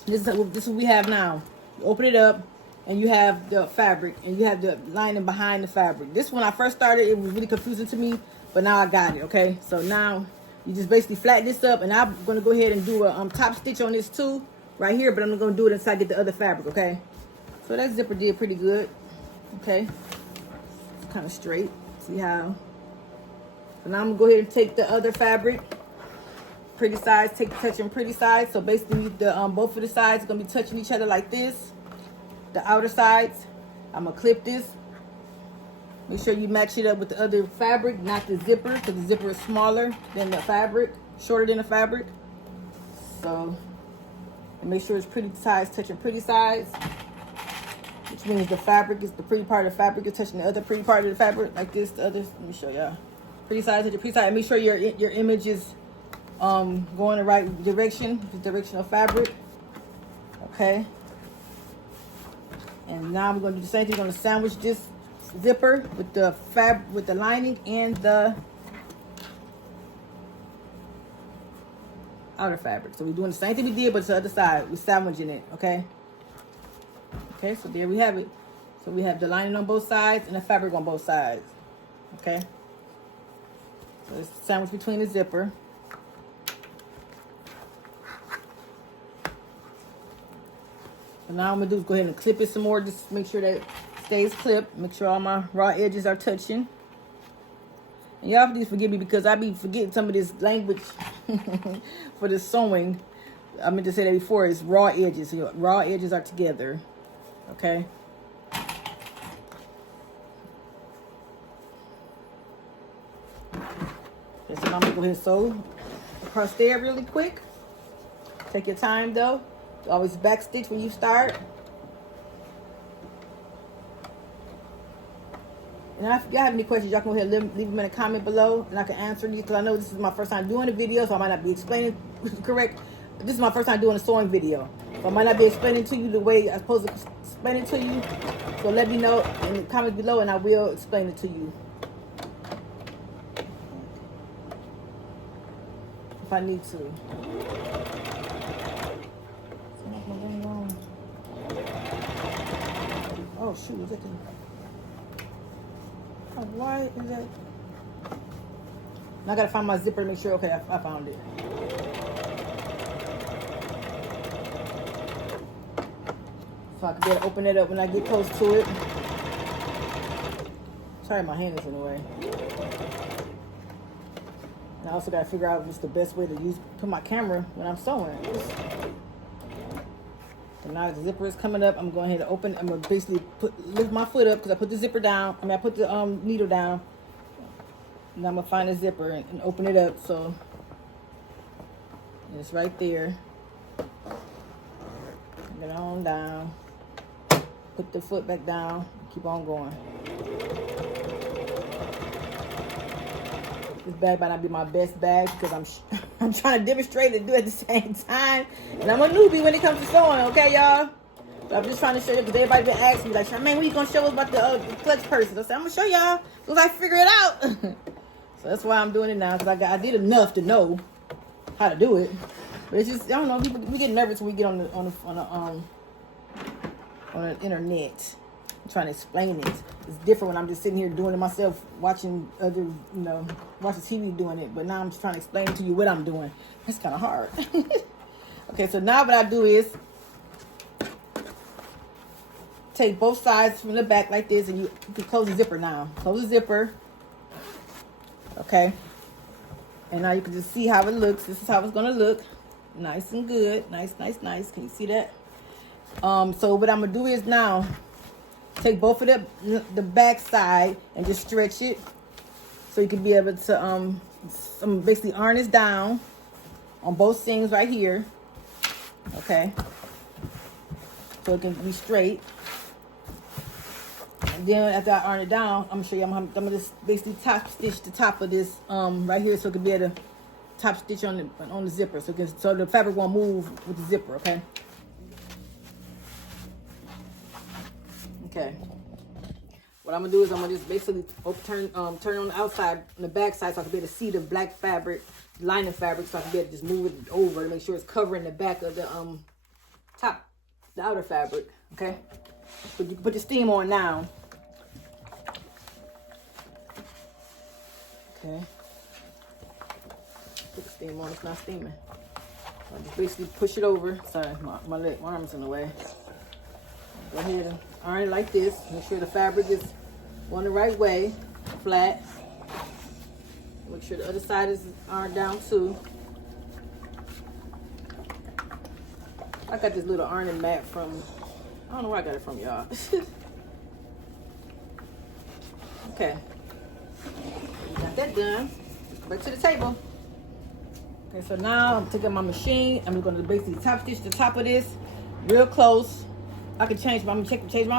This is what we have now. You open it up, and you have the fabric, and you have the lining behind the fabric. This, when I first started, it was really confusing to me, but now I got it. Okay, so now you just basically flatten this up, and I'm gonna go ahead and do a top stitch on this too, right here. But I'm gonna do it until I get the other fabric. Okay, so that zipper did pretty good. Okay. Kind of straight. See how? So now I'm gonna go ahead and take the other fabric, pretty sides, touching pretty sides. So basically, the both of the sides are gonna be touching each other like this. The outer sides, I'm gonna clip this. Make sure you match it up with the other fabric, not the zipper, because the zipper is smaller than the fabric, shorter than the fabric. So, and make sure it's pretty sides touching pretty sides. Which means the fabric is the pretty part of the fabric is touching the other pretty part of the fabric, like this. The other, let me show y'all. Pretty side to the pretty side. And make sure your image is going the right direction, the direction of fabric. Okay. And now I'm going to do the same thing. I'm going to sandwich this zipper with the lining and the outer fabric. So we're doing the same thing we did, but it's the other side. We're sandwiching it. Okay. Okay, so there we have it. So we have the lining on both sides and the fabric on both sides. Okay. So it's sandwiched between the zipper. So now I'm going to do is go ahead and clip it some more. Just make sure that it stays clipped. Make sure all my raw edges are touching. And y'all please forgive me because I be forgetting some of this language for the sewing. I meant to say that before. It's raw edges. So raw edges are together. Okay. Okay, so now I'm gonna go ahead and sew across there really quick. Take your time though. Always back stitch when you start. And if y'all have any questions, y'all can go ahead and leave them in a comment below, and I can answer you, because I know this is my first time doing a video, so I might not be explaining correct. This is my first time doing a sewing video, so I might not be explaining to you the way I'm supposed to explain it to you. So let me know in the comments below, and I will explain it to you if I need to. Oh shoot, is that the... Why is that? Now I gotta find my zipper to make sure. Okay, I found it. So I can be able to open it up when I get close to it. Sorry, my hand is in the way. And I also gotta figure out what's the best way to put my camera when I'm sewing. So now the zipper is coming up. I'm going ahead and open. I'm gonna basically lift my foot up because I put the zipper down. I put the needle down. And I'm gonna find the zipper and open it up. So it's right there. Get on down. Put the foot back down. Keep on going. This bag might not be my best bag because I'm trying to demonstrate and do it at the same time. And I'm a newbie when it comes to sewing, okay, y'all? So I'm just trying to show you, because everybody been asking me, like, Charmaine, when you going to show us about the clutch purses? I said, I'm going to show y'all until I figure it out. So that's why I'm doing it now, because I did enough to know how to do it. But it's just, I don't know, we get nervous when we get on the internet. I'm trying to explain it. It's different when I'm just sitting here doing it myself, watching other, watching TV doing it. But now I'm just trying to explain to you what I'm doing. It's kind of hard. Okay, so now what I do is take both sides from the back like this, and you can close the zipper now. Close the zipper. Okay. And now you can just see how it looks. This is how it's going to look. Nice and good. Nice, nice, nice. Can you see that? So what I'm going to do is now take both of the back side and just stretch it so you can be able to basically iron this down on both seams right here. Okay, so it can be straight. And then after I iron it down, I'm gonna show you. I'm gonna just basically top stitch the top of this right here, so it can be able to top stitch on the zipper, so the fabric won't move with the zipper. Okay. Okay. What I'm gonna do is I'm gonna just basically turn on the outside, on the back side, so I can be able to see the black fabric, lining fabric, so I can be able to just move it over to make sure it's covering the back of the the outer fabric. Okay. But you can put the steam on now. Okay. Put the steam on. It's not steaming. I just basically push it over. Sorry, my arm's in the way. Go ahead and iron it like this. Make sure the fabric is going the right way, flat. Make sure the other side is ironed down too. I got this little ironing mat from, I don't know where I got it from, y'all. Okay. Got that done. Back to the table. Okay, so now I'm taking my machine. I'm going to basically top stitch the top of this real close. I can change my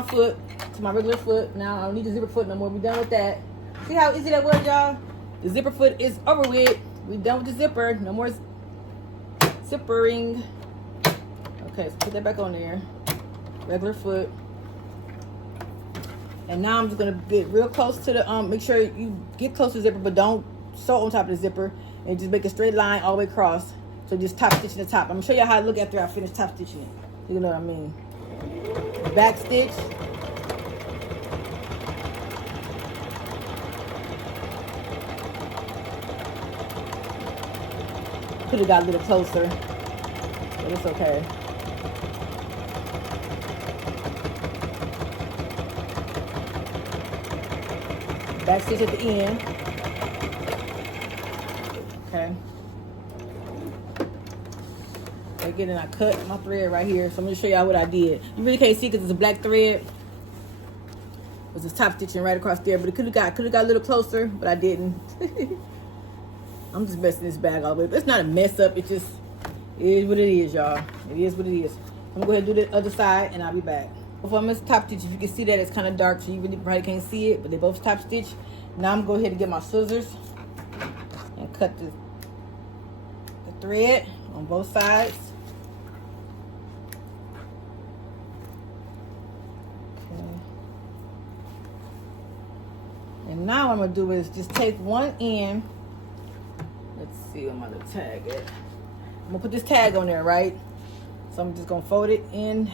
foot to my regular foot. Now I don't need the zipper foot no more. We're done with that. See how easy that was, y'all? The zipper foot is over with. We're done with the zipper. No more zippering. Okay, so put that back on there. Regular foot. And now I'm just gonna get real close to the make sure you get close to the zipper, but don't sew on top of the zipper, and just make a straight line all the way across. So just top stitching the top. I'm gonna show you how I look after I finish top stitching it. You know what I mean? Back stitch. Could have got a little closer, but it's okay. Back stitch at the end. Okay. Again, and I cut my thread right here, so I'm gonna show y'all what I did. You really can't see because it's a black thread. There's a top stitching right across there, but it could have got a little closer, but I didn't. I'm just messing this bag all the way. But it's not a mess up. It just is what it is, y'all. It is what it is. I'm gonna go ahead and do the other side, and I'll be back. Before I'm top stitch, you can see that it's kind of dark, so you really probably can't see it. But they both top stitch. Now I'm gonna go ahead and get my scissors and cut the thread on both sides. And now what I'm gonna do is just take one end. Let's see where my little tag at. I'm gonna put this tag on there, right? So I'm just gonna fold it in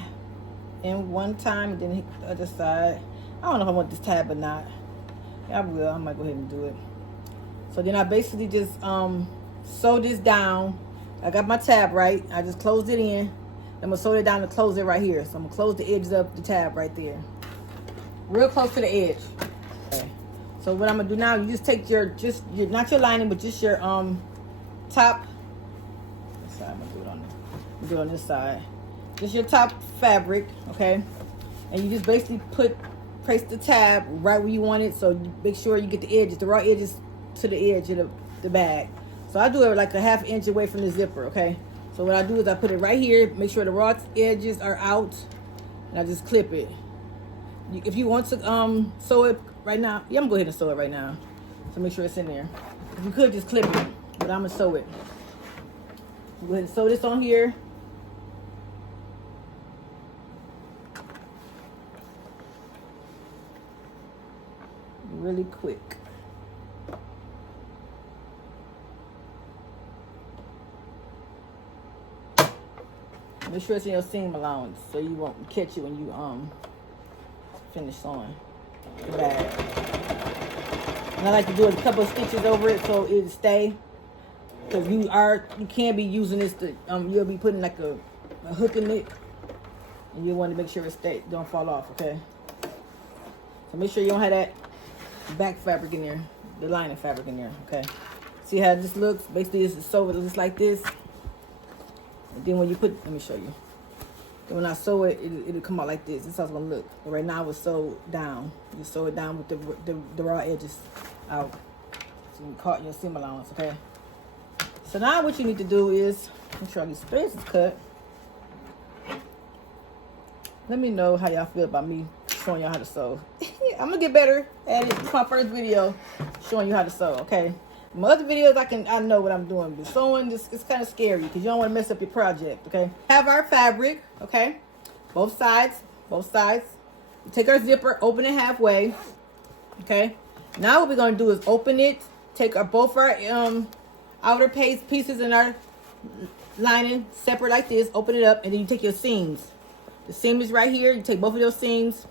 one time and then hit the other side. I don't know if I want this tab or not. Yeah, I will. I might go ahead and do it. So then I basically just sew this down. I got my tab right. I just closed it in. I'm gonna sew it down to close it right here. So I'm gonna close the edges of the tab right there, real close to the edge. Okay. So what I'm gonna do now, you just take your not your lining, but just your top. This side, I'm gonna do it on this. Do it on this side. Just your top fabric, okay? And you just basically place the tab right where you want it. So you make sure you get the edges, the raw edges to the edge of the bag. So I do it like a half inch away from the zipper, okay? So what I do is I put it right here, make sure the raw edges are out, and I just clip it. If you want to sew it right now, yeah, I'm gonna go ahead and sew it right now. So make sure it's in there. You could just clip it, but I'm gonna sew it. Go ahead and sew this on here. Really quick. Make sure it's in your seam allowance so you won't catch it when you finish sewing the bag. And I like to do a couple of stitches over it so it'll stay. Because you can be using this to you'll be putting like a hook in it, and you want to make sure it don't fall off, okay? So make sure you don't have that back fabric in there, the lining fabric in there, okay? See how this looks? Basically, this is sewed just like this. And then when you let me show you. Then when I sew it, it'll come out like this. This is how it's gonna look. But right now it's sewed down. You sew it down with the raw edges out. So you caught your seam allowance, okay? So now what you need to do is make sure all these spaces cut. Let me know how y'all feel about me showing y'all how to sew. I'm gonna get better at it. This is my first video showing you how to sew, okay? My other videos, I know what I'm doing, but sewing, it's kind of scary because you don't want to mess up your project, okay? Have our fabric, okay? Both sides. We take our zipper, open it halfway, okay? Now what we're gonna do is open it, take both our outer pieces and our lining separate like this, open it up, and then you take your seams. The seam is right here. You take both of those seams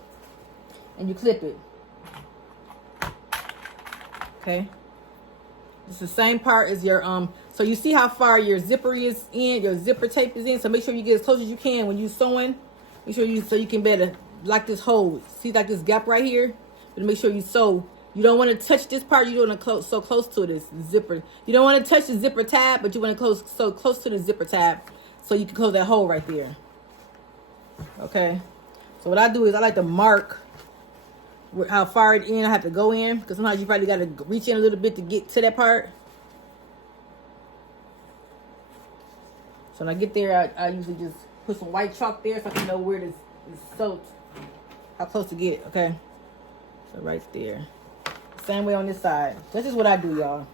and you clip it. Okay. It's the same part as your so you see how far your zipper is in, your zipper tape is in. So make sure you get as close as you can when you're sewing. Make sure so you can better like this hole. See like this gap right here? But make sure you sew. You don't want to touch this part. You don't want to so close to this zipper. You don't want to touch the zipper tab, but you want to so close to the zipper tab so you can close that hole right there. Okay. So what I do is I like to mark how far in I have to go in, because sometimes you probably got to reach in a little bit to get to that part. So when I get there, I usually just put some white chalk there so I can know where this is sewed, how close to get. Okay. So right there. Same way on this side. This is what I do, y'all.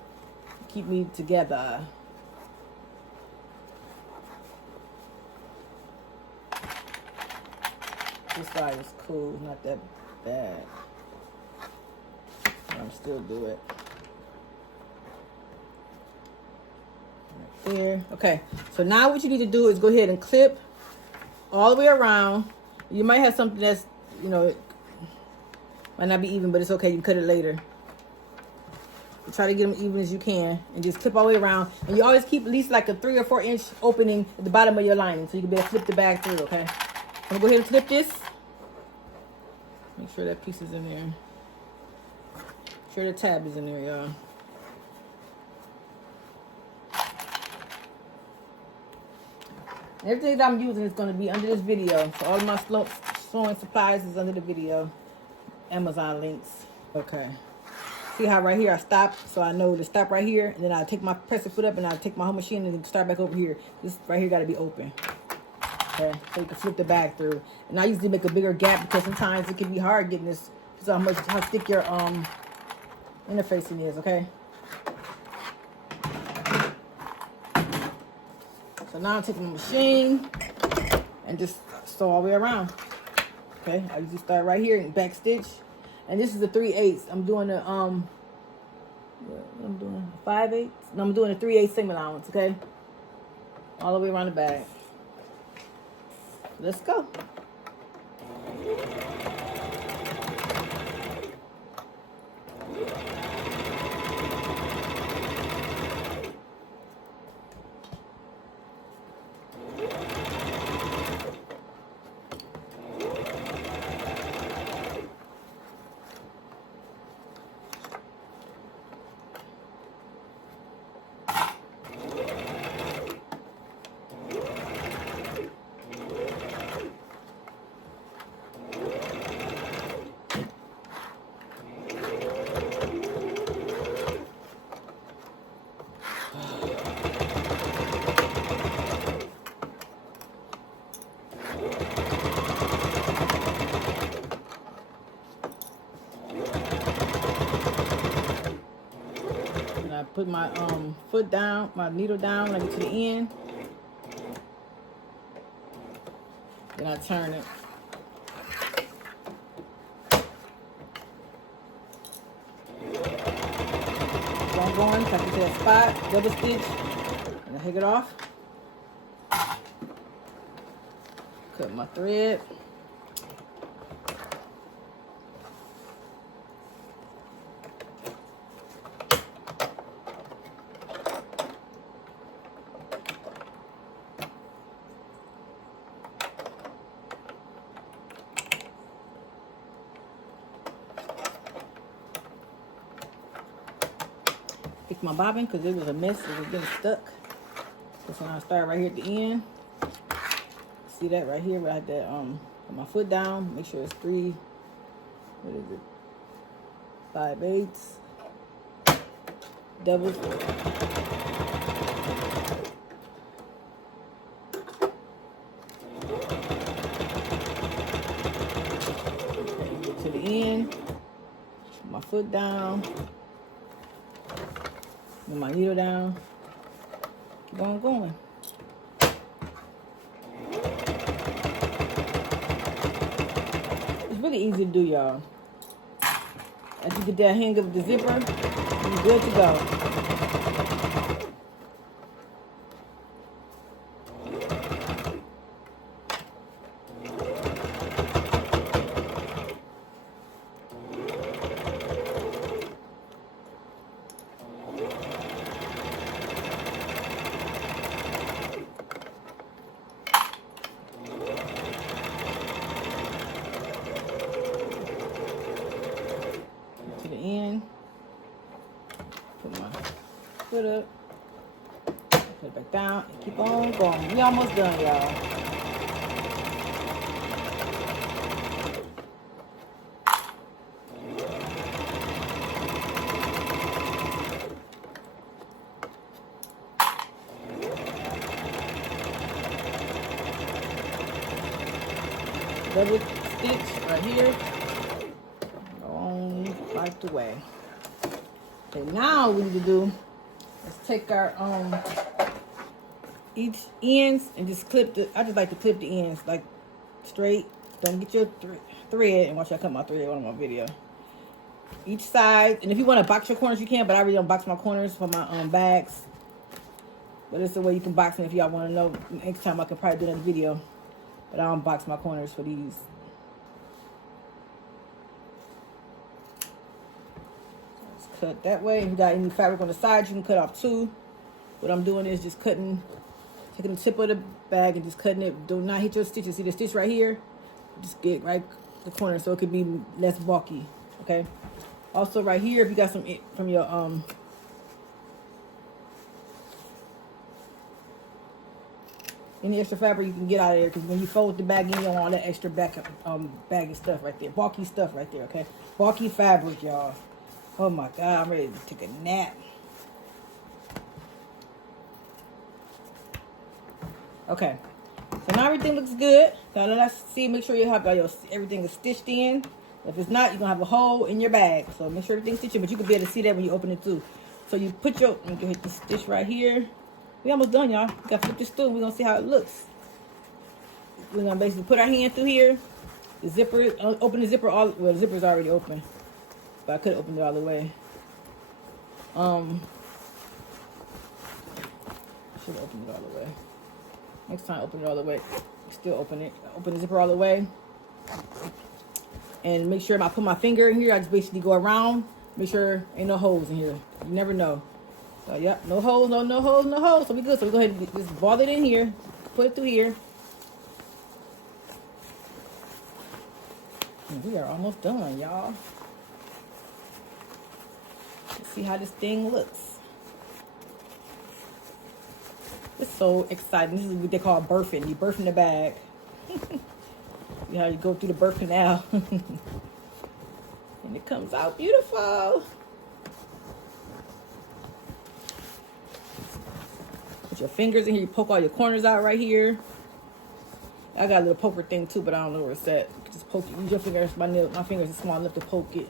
Keep me together. This side is cool, not that bad. I'm still do it. Right there. Okay. So now what you need to do is go ahead and clip all the way around. You might have something that's, you know, might not be even, but it's okay. You can cut it later. Try to get them even as you can, and just clip all the way around. And you always keep at least like a 3 or 4 inch opening at the bottom of your lining, so you can be able to flip the bag through. Okay. I'm gonna go ahead and clip this. Make sure that piece is in there. Make sure the tab is in there, y'all. Everything that I'm using is going to be under this video. So all of my sewing supplies is under the video. Amazon links. Okay. See how right here I stop, so I know to stop right here, and then I take my press the foot up, and I take my whole machine and then start back over here. This right here got to be open. Okay, so you can flip the bag through. And I usually make a bigger gap because sometimes it can be hard getting this. So how thick your interfacing is. Okay. So now I'm taking my machine and just sew all the way around. Okay, I usually start right here and back stitch. And this is the 3/8. I'm doing the I'm doing 5/8. No, I'm doing a 3/8 seam allowance. Okay, all the way around the bag. Let's go. Put my foot down, my needle down when I get to the end. Then I turn it. So I'm going, so I get to that spot, double stitch, and I take it off. Cut my thread. Fix my bobbin because it was a mess. It was getting stuck. So now I start right here at the end. See that right here? Where I had that put my foot down. Make sure it's 3. What is it? 5/8. Double. Get to the end. Put my foot down. Put my needle down. Keep on going. It's really easy to do, y'all. As you get that hang of the zipper, you're good to go. Foot up, put it back down, and keep on going. We almost done, y'all. Double stitch right here. Go on right the way. Okay, now what we need to do, let's take our each ends and just clip the. I just like to clip the ends like straight. Don't get your thread, and watch I cut my thread on my video. Each side, and if you want to box your corners, you can. But I really don't box my corners for my bags. But it's the way you can box them if y'all want to know. Next time I can probably do another video. But I don't box my corners for these. Cut that way. If you got any fabric on the sides, you can cut off 2. What I'm doing is just taking the tip of the bag and just cutting it. Do not hit your stitches. See the stitch right here? Just get right the corner so it could be less bulky. Okay. Also right here, if you got some from your any extra fabric you can get out of there, because when you fold the bag in, you don't want all that extra baggy stuff right there, bulky stuff right there. Okay, bulky fabric, y'all. Oh my God, I'm ready to take a nap. Okay, so now everything looks good. So let's see, make sure you have everything is stitched in. If it's not, you're gonna have a hole in your bag. So make sure everything's stitched in, but you can be able to see that when you open it too. So you put your, I'm gonna hit the stitch right here. We almost done, y'all. We gotta flip this through. We're gonna see how it looks. We're gonna basically put our hand through here. The zipper, open the zipper all, well, the zipper's already open, but I could have opened it all the way. Should have opened it all the way. Next time, open it all the way. Still open it. Open the zipper all the way. And make sure I put my finger in here. I just basically go around. Make sure ain't no holes in here. You never know. So, yep, no holes, no holes, no holes. So we good. So we go ahead and just ball it in here. Put it through here. And we are almost done, y'all. Let's see how this thing looks. It's so exciting. This is what they call birthing. You birth in the bag. You know how you go through the birth canal. And it comes out beautiful. Put your fingers in here. You poke all your corners out right here. I got a little poker thing too, but I don't know where it's at. You can just poke it. Use your fingers. My fingers are small enough to poke it.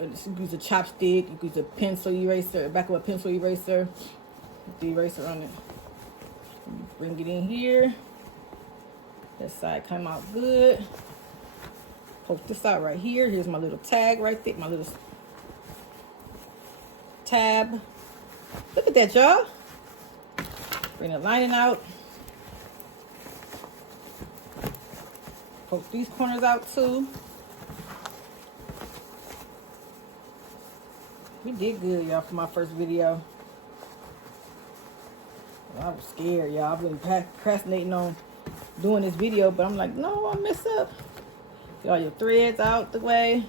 You can use a chopstick. You can use a pencil eraser. Back of a pencil eraser. Put the eraser on it. You bring it in here. That side come out good. Poke this out right here. Here's my little tag right there. My little tab. Look at that, y'all. Bring the lining out. Poke these corners out too. We did good, y'all, for my first video. I was scared, y'all. I've been procrastinating on doing this video, but I'm like, no, I'll mess up. Get all your threads out the way.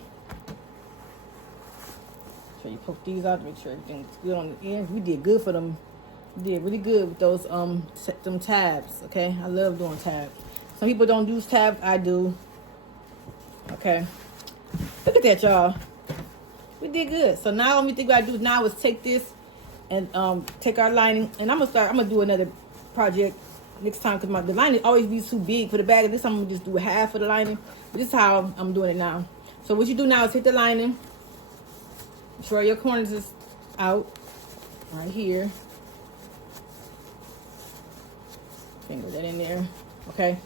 So you poke these out to make sure everything's good on the ends. We did good for them. We did really good with those them tabs. Okay, I love doing tabs. Some people don't use tabs. I do. Okay, look at that, y'all. We did good. So now the only thing I do now is take this and take our lining, and I'm gonna do another project next time because the lining always be too big for the bag. This time I'm gonna just do half of the lining. But this is how I'm doing it now. So what you do now is hit the lining. Make sure your corners is out right here. Finger that in there, okay.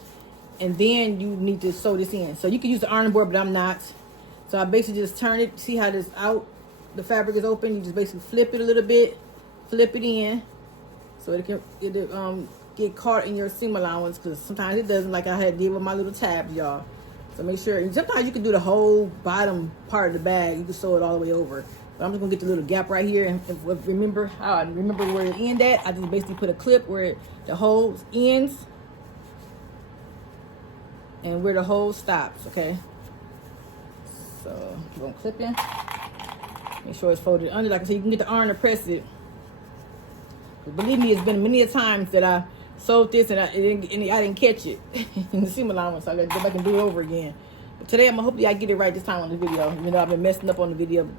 And then you need to sew this in. So you can use the ironing board, but I'm not. So I basically just turn it. See how this out? The fabric is open. You just basically flip it a little bit, flip it in, so it can get caught in your seam allowance. Because sometimes it doesn't, like I had did with my little tabs, y'all. So make sure. And sometimes you can do the whole bottom part of the bag. You can sew it all the way over. But I'm just gonna get the little gap right here, and remember how I remember where it end at. I just basically put a clip where the hole ends and where the hole stops. Okay. So you're gonna clip in. Make sure it's folded under. Like I said, you can get the iron to press it. But believe me, it's been many a times that I sewed this and I didn't catch it in the seam allowance. So I gotta go back and do it over again. But today, hopefully I get it right this time on the video. Even though I've been messing up on the video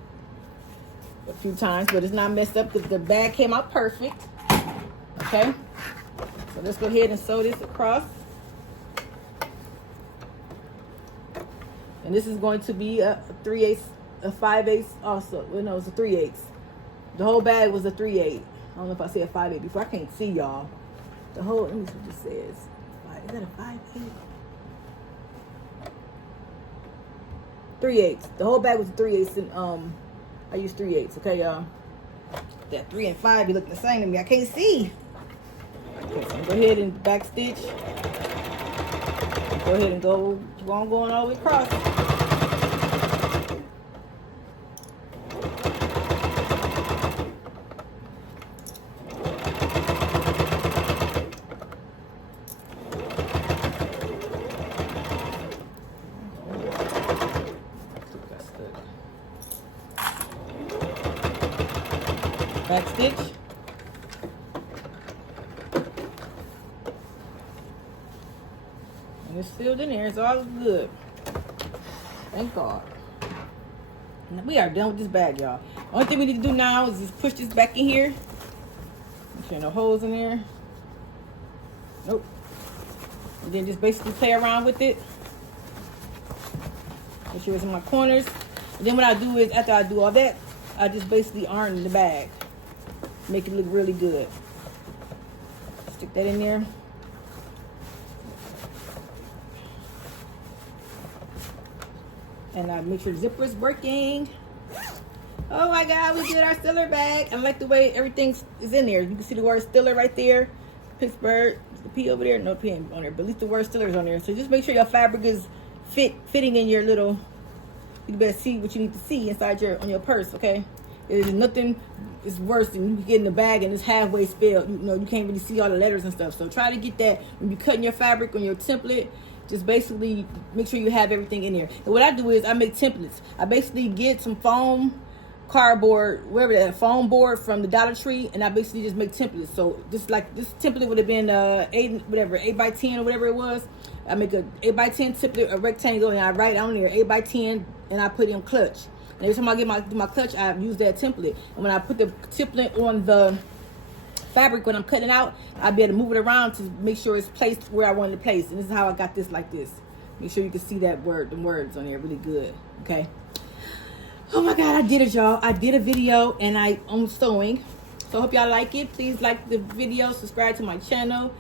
a few times, but it's not messed up because the bag came out perfect. Okay. So let's go ahead and sew this across. And this is going to be a 3/8, a 5/8 also. Well, no, it's a 3/8. The whole bag was a 3/8. I don't know if I said 5/8 before. I can't see y'all. The whole, let me see what this says. Is that a 5/8? 3/8. The whole bag was a 3/8, and I used 3/8. Okay, y'all. That 3 and 5 be looking the same to me. I can't see. Okay, so go ahead and back stitch. Go ahead and go on going all the way across. Back stitch. And it's filled in there. It's all good. Thank God. We are done with this bag, y'all. Only thing we need to do now is just push this back in here. Make sure no holes in there. Nope. And then just basically play around with it. Make sure it's in my corners. And then what I do is, after I do all that, I just basically iron the bag. Make it look really good. Stick that in there. And I make sure the zipper is working. Oh my God, we did our stiller bag. I like the way everything is in there. You can see the word stiller right there. Pittsburgh, the P over there, no P on there, but at least the word stiller is on there. So just make sure your fabric is fitting in your little, you better see what you need to see inside on your purse, okay? There's nothing is worse than you get in the bag and it's halfway spelled. You know, you can't really see all the letters and stuff. So try to get that when you're cutting your fabric on your template. Just basically make sure you have everything in there. And what I do is I make templates. I basically get some foam, cardboard, wherever that foam board from the Dollar Tree, and I basically just make templates. So just like this template would have been 8 by 10 or whatever it was. I make a 8 by 10 template, a rectangle, and I write on there 8 by 10, and I put it in clutch. And every time I get my clutch, I use that template. And when I put the template on the fabric, when I'm cutting out, I'll be able to move it around to make sure it's placed where I wanted to place. And this is how I got this like this. Make sure you can see that word, the words on there really good. Okay. Oh my God, I did it, y'all. I did a video and I'm sewing. So I hope y'all like it. Please like the video, subscribe to my channel.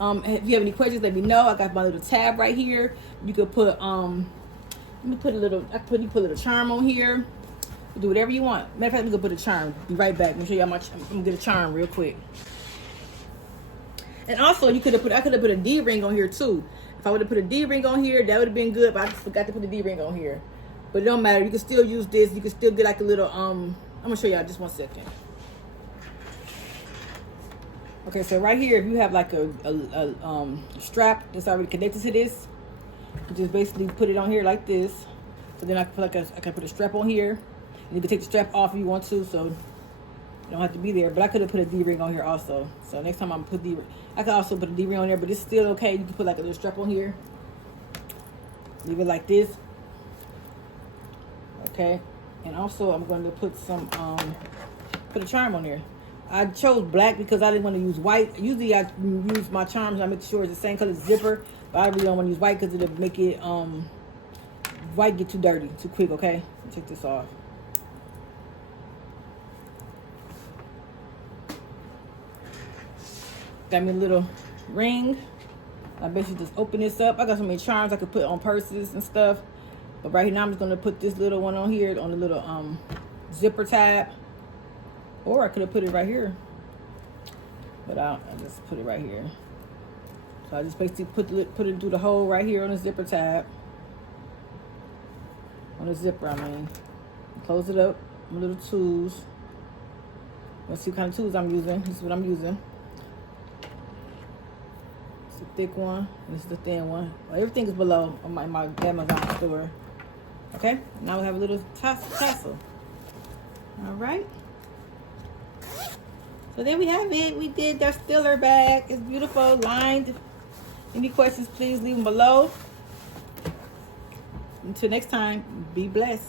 If you have any questions, let me know. I got my little tab right here. You could put let me put a little, you put a little charm on here. Do whatever you want. Matter of fact, we could put a charm. Be right back. Let me show y'all I'm gonna get a charm real quick. And also, I could have put a D ring on here too. If I would have put a D ring on here, that would have been good. But I just forgot to put a D ring on here. But it don't matter. You can still use this. You can still get like a little I'm gonna show y'all just 1 second. Okay, so right here, if you have like a strap that's already connected to this, you just basically put it on here like this. So then I can put a strap on here. And you can take the strap off if you want to, so you don't have to be there. But I could have put a D-ring on here also. So next time I'm put D-ring, I could also put a D-ring on there, but it's still okay. You can put like a little strap on here. Leave it like this. Okay. And also I'm going to put some put a charm on there. I chose black because I didn't want to use white. Usually I use my charms and I make sure it's the same color zipper, but I really don't want to use white because it'll make it white get too dirty too quick. Okay, take this off. Got me a little ring. I basically just open this up. I got so many charms I could put on purses and stuff. But right here now I'm just gonna put this little one on here on the little zipper tab. Or I could have put it right here. But I just put it right here. So I just basically put it through the hole right here on the zipper tab. On the zipper, I mean. Close it up. My little tools. Let's see what kind of tools I'm using. This is what I'm using. It's a thick one. This is the thin one. Well, everything is below on my Amazon store. Okay? Now we have a little tassel. All right. So there we have it. We did the stiller bag. It's beautiful, lined. Any questions, please leave them below. Until next time, be blessed.